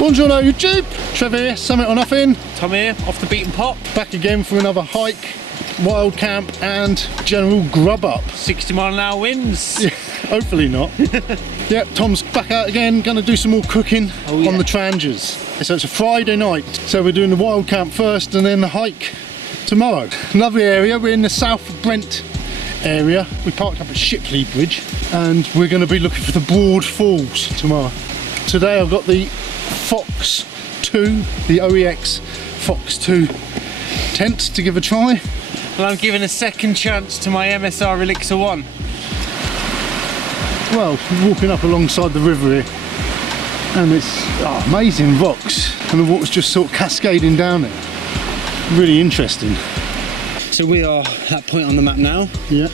Buongiorno YouTube, Trev here, Summit or Nothing. Thom here, off the beaten pot. Back again for another hike, wild camp and general grub up. 60-mile-an-hour winds. Yeah, hopefully not. Yep, Tom's back out again, gonna do some more cooking on the Trangias. So it's a Friday night, so we're doing the wild camp first and then the hike tomorrow. Lovely area, we're in the South Brent area. We parked up at Shipley Bridge and we're gonna be looking for the Broad Falls tomorrow. Today I've got the Phoxx 2, the OEX Phoxx 2 tent to give a try. Well, I'm giving a second chance to my MSR Elixir 1. Well, walking up alongside the river here and it's amazing rocks and the water's just sort of cascading down there. Really interesting. So we are at that point on the map now. Yeah.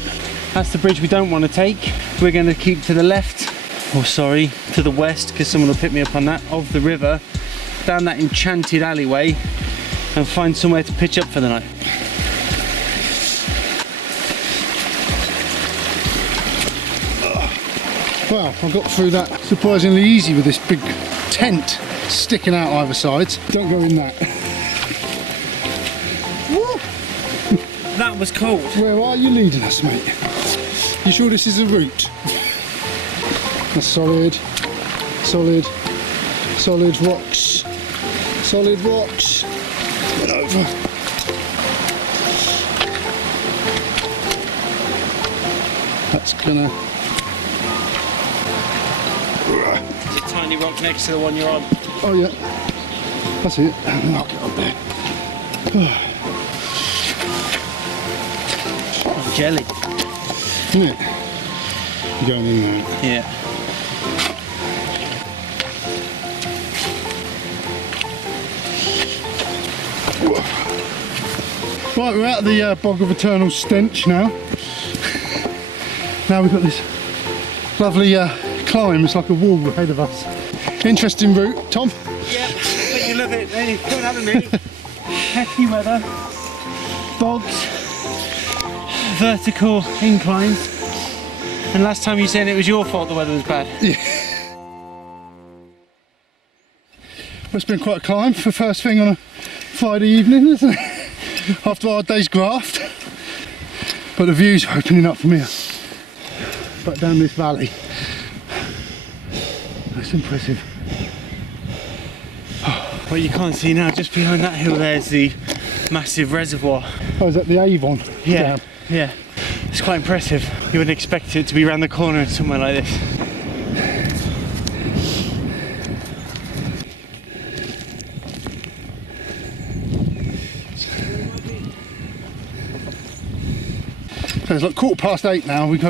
That's the bridge we don't want to take. We're going to keep to the left, or sorry, to the west, because someone will pick me up on that, of the river, down that enchanted alleyway and find somewhere to pitch up for the night. Well, I got through that surprisingly easy with this big tent sticking out either side. Don't go in that. That was cold. Where are you leading us, mate? You sure this is a route? That's solid, solid, solid rocks, solid rocks. Get over. That's gonna. There's a tiny rock next to the one you're on. Oh yeah, that's it. Knock it up there. Jelly. Isn't it? You're going in there. Yeah. Right, we're out of the bog of eternal stench now. Now we've got this lovely climb. It's like a wall ahead of us. Interesting route, Tom. Yeah, but you love it. Hey, come have me. Hecky weather, bogs, vertical inclines, and last time you said it was your fault the weather was bad. Yeah. Well, it's been quite a climb for first thing on a Friday evening, isn't it? After our day's graft. But the view's opening up from here. Back down this valley. That's impressive. What you can't see now, just behind that hill there's the massive reservoir. Oh, is that the Avon? Yeah, Dam? yeah. It's quite impressive. You wouldn't expect it to be around the corner in somewhere like this. So it's like 8:15 now. We've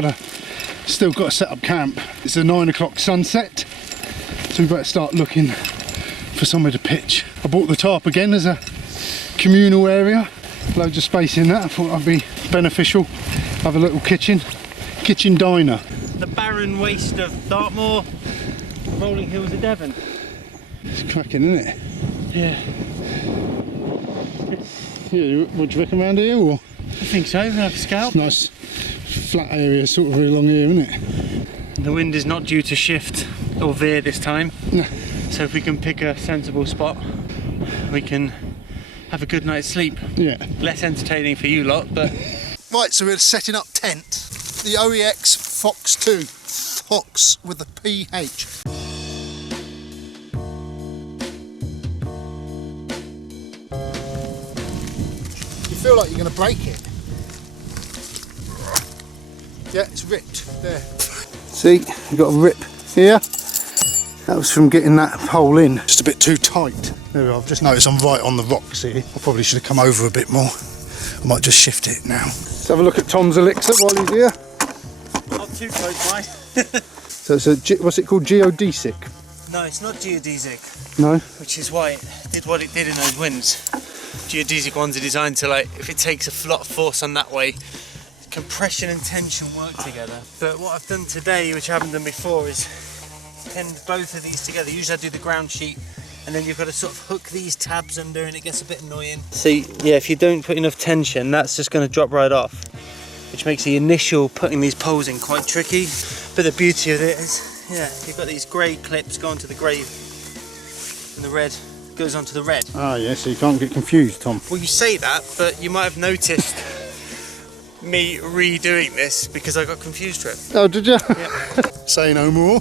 still got to set up camp. It's a 9 o'clock sunset, so we better start looking for somewhere to pitch. I bought the tarp again as a communal area, loads of space in that. I thought that'd be beneficial. Have a little kitchen diner. The barren waste of Dartmoor, rolling hills of Devon. It's cracking, isn't it? Yeah. Yeah, what do you reckon around here? Or? I think so. We'll have a scalp. Nice flat area sort of along here, isn't it? The wind is not due to shift or veer this time. No. So if we can pick a sensible spot, we can have a good night's sleep. Yeah. Less entertaining for you lot, but... Right, so we're setting up tent. The OEX Phoxx 2. Phoxx with a PH. You feel like you're going to break it. Yeah, it's ripped there. See, you've got a rip here. That was from getting that hole in. Just a bit too tight. There we are. I've just noticed I'm right on the rocks here. I probably should have come over a bit more. I might just shift it now. Let's have a look at Tom's Elixir while he's here. Not too close, mate. So it's a, what's it called, geodesic? No, it's not geodesic. No? Which is why it did what it did in those winds. Geodesic ones are designed to, like, if it takes a lot of force on that way, compression and tension work together. But what I've done today, which I haven't done before, is pinned both of these together. Usually I do the ground sheet and then you've got to sort of hook these tabs under and it gets a bit annoying. So yeah, if you don't put enough tension, that's just going to drop right off, which makes the initial putting these poles in quite tricky. But the beauty of it is, yeah, you've got these grey clips going to the grey and the red goes onto the red. Ah, yeah, so you can't get confused, Tom. Well, you say that, but you might have noticed me redoing this because I got confused, Trev. Oh, did you? Yeah. Say no more.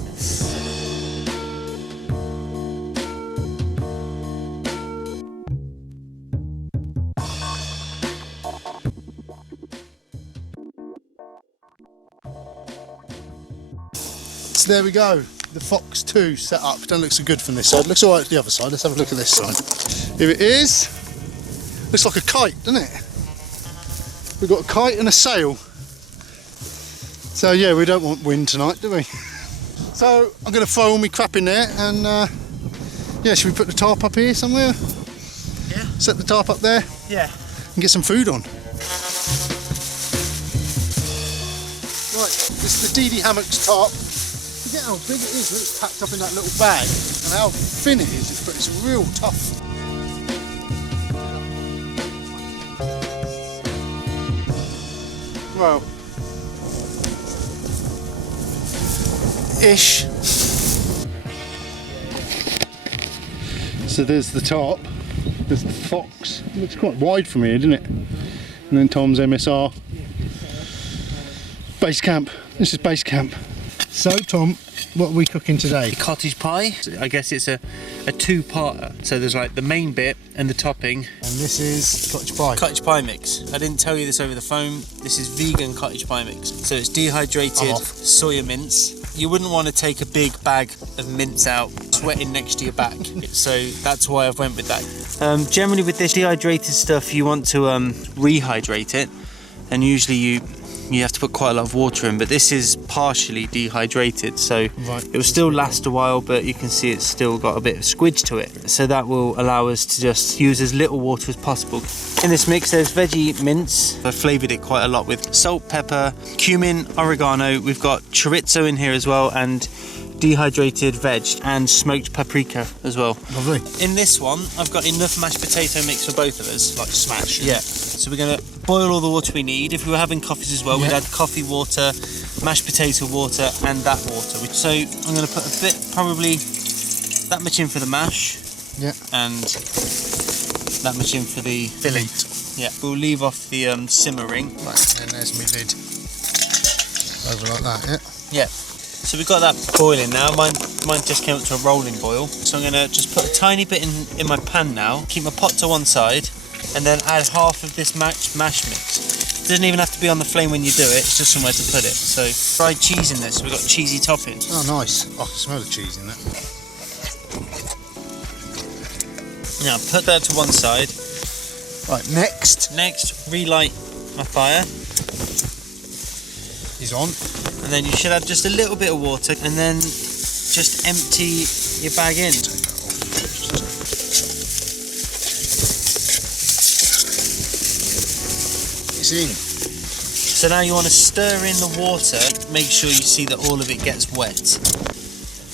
So there we go, the Phoxx 2 set up. Don't look so good from this side. Looks alright to the other side. Let's have a look at this side. Here it is. Looks like a kite, doesn't it? We've got a kite and a sail. So yeah, we don't want wind tonight, do we? So I'm going to throw all my crap in there and yeah, should we put the tarp up here somewhere? Yeah. Set the tarp up there? Yeah. And get some food on. Right, this is the DD Hammocks tarp. Forget how big it is when it's packed up in that little bag and how thin it is, but it's real tough. Well, ish. So there's the tarp, there's the Phoxx. It looks quite wide from here, doesn't it? And then Tom's MSR. Base camp. This is base camp. So Tom, what are we cooking today? Cottage pie. I guess it's a two-parter. So there's like the main bit and the topping. And this is cottage pie. Cottage pie mix. I didn't tell you this over the phone. This is vegan cottage pie mix. So it's dehydrated soya mince. You wouldn't want to take a big bag of mince out, sweating next to your back. So that's why I've went with that. Generally with this dehydrated stuff, you want to rehydrate it. And usually you have to put quite a lot of water in, but this is partially dehydrated, so it will still last a while, but you can see it's still got a bit of squidge to it, so that will allow us to just use as little water as possible. In this mix there's veggie mince. I flavoured it quite a lot with salt, pepper, cumin, oregano. We've got chorizo in here as well, and dehydrated veg and smoked paprika as well. Lovely. In this one I've got enough mashed potato mix for both of us. Like smash. Yeah. So we're going to boil all the water we need. If we were having coffees as well, we'd add coffee water, mashed potato water and that water. So I'm going to put a bit, probably that much in for the mash. Yeah. And that much in for the fillet. Yeah. We'll leave off the simmering. Right, and there's my lid. Over like that, yeah? Yeah. So we've got that boiling now. Mine just came up to a rolling boil. So I'm going to just put a tiny bit in my pan now. Keep my pot to one side. And then add half of this mash mix. It doesn't even have to be on the flame when you do it, it's just somewhere to put it. So fried cheese in this, we've got cheesy topping. Oh nice, I can smell the cheese in that. Now put that to one side. Right, next relight my fire. He's on. And then you should add just a little bit of water and then just empty your bag in. In. So now you want to stir in the water, make sure you see that all of it gets wet.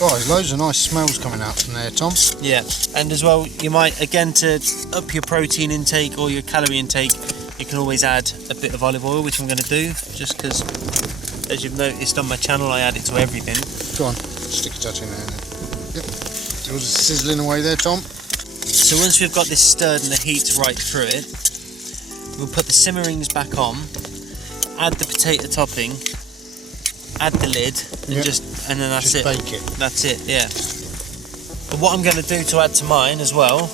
Oh, there's loads of nice smells coming out from there, Tom. Yeah, and as well, you might, again, to up your protein intake or your calorie intake, you can always add a bit of olive oil, which I'm going to do, just because, as you've noticed on my channel, I add it to everything. Go on, stick a touch in there. Yep. So yours is sizzling away there, Tom. So once we've got this stirred and the heat's right through it, we'll put the simmerings back on, add the potato topping, add the lid, and then that's it. Bake it. That's it, yeah. But what I'm going to do to add to mine as well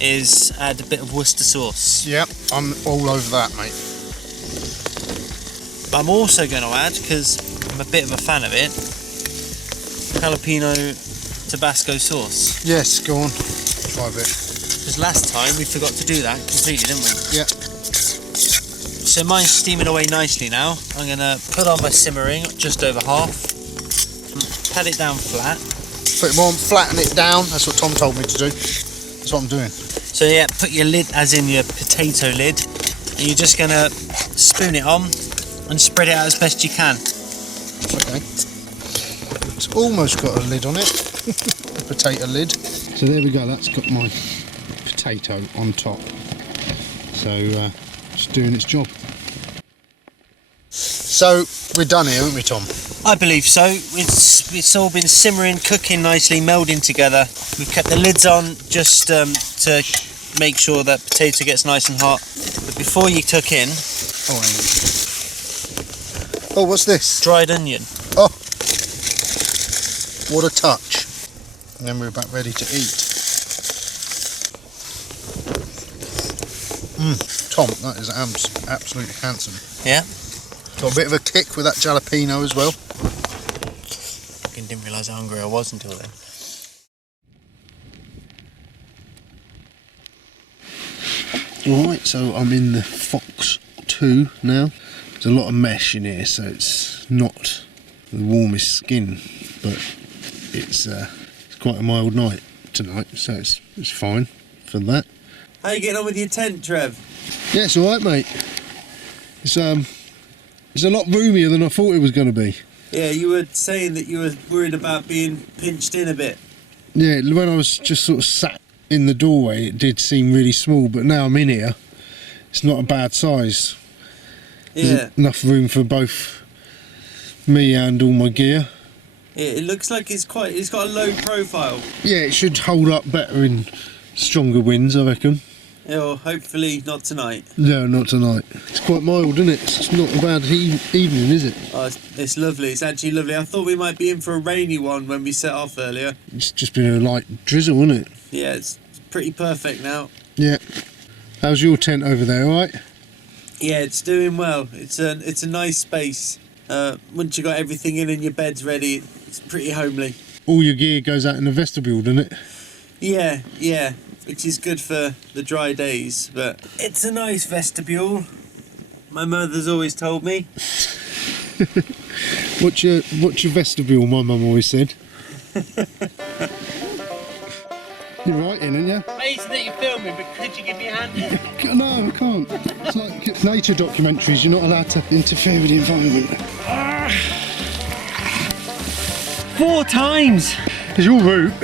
is add a bit of Worcester sauce. Yep, I'm all over that, mate. But I'm also going to add, because I'm a bit of a fan of it, jalapeno Tabasco sauce. Yes, go on, try a bit. Because last time we forgot to do that completely, didn't we? Yeah. So mine's steaming away nicely now. I'm going to put on my simmering, just over half. Pat it down flat. Put it on, flatten it down. That's what Tom told me to do. That's what I'm doing. So yeah, put your lid, as in your potato lid, and you're just going to spoon it on and spread it out as best you can. Okay. It's almost got a lid on it. A potato lid. So there we go, that's got my potato on top. So it's doing its job. So we're done here, haven't we, Tom? I believe so. It's all been simmering, cooking nicely, melding together. We've kept the lids on just to make sure that potato gets nice and hot. But before you tuck in... Oh, what's this? Dried onion. Oh, what a touch. And then we're about ready to eat. Tom, that is absolutely handsome. Yeah. Got a bit of a kick with that jalapeno as well. I didn't realise how hungry I was until then. Alright, so I'm in the Phoxx 2 now. There's a lot of mesh in here, so it's not the warmest skin, but it's quite a mild night tonight, so it's fine for that. How you getting on with your tent, Trev? Yeah, it's alright, mate. It's a lot roomier than I thought it was going to be. Yeah, you were saying that you were worried about being pinched in a bit. Yeah, when I was just sort of sat in the doorway, it did seem really small, but now I'm in here, it's not a bad size. Yeah. There's enough room for both me and all my gear. Yeah, it looks like it's got a low profile. Yeah, it should hold up better in stronger winds, I reckon. Yeah, well, hopefully not tonight. No, not tonight. It's quite mild, isn't it? It's not a bad evening, is it? Oh, it's lovely. It's actually lovely. I thought we might be in for a rainy one when we set off earlier. It's just been a light drizzle, isn't it? Yeah, it's pretty perfect now. Yeah. How's your tent over there, alright? Yeah, it's doing well. It's a nice space. Once you got everything in and your bed's ready, it's pretty homely. All your gear goes out in the vestibule, doesn't it? Yeah, which is good for the dry days, but it's a nice vestibule. My mother's always told me. What's your vestibule, my mum always said. You're writing, aren't you? Amazing that you're filming, but could you give me a hand? No, I can't. It's like nature documentaries, you're not allowed to interfere with the environment. 4 times! It's your route.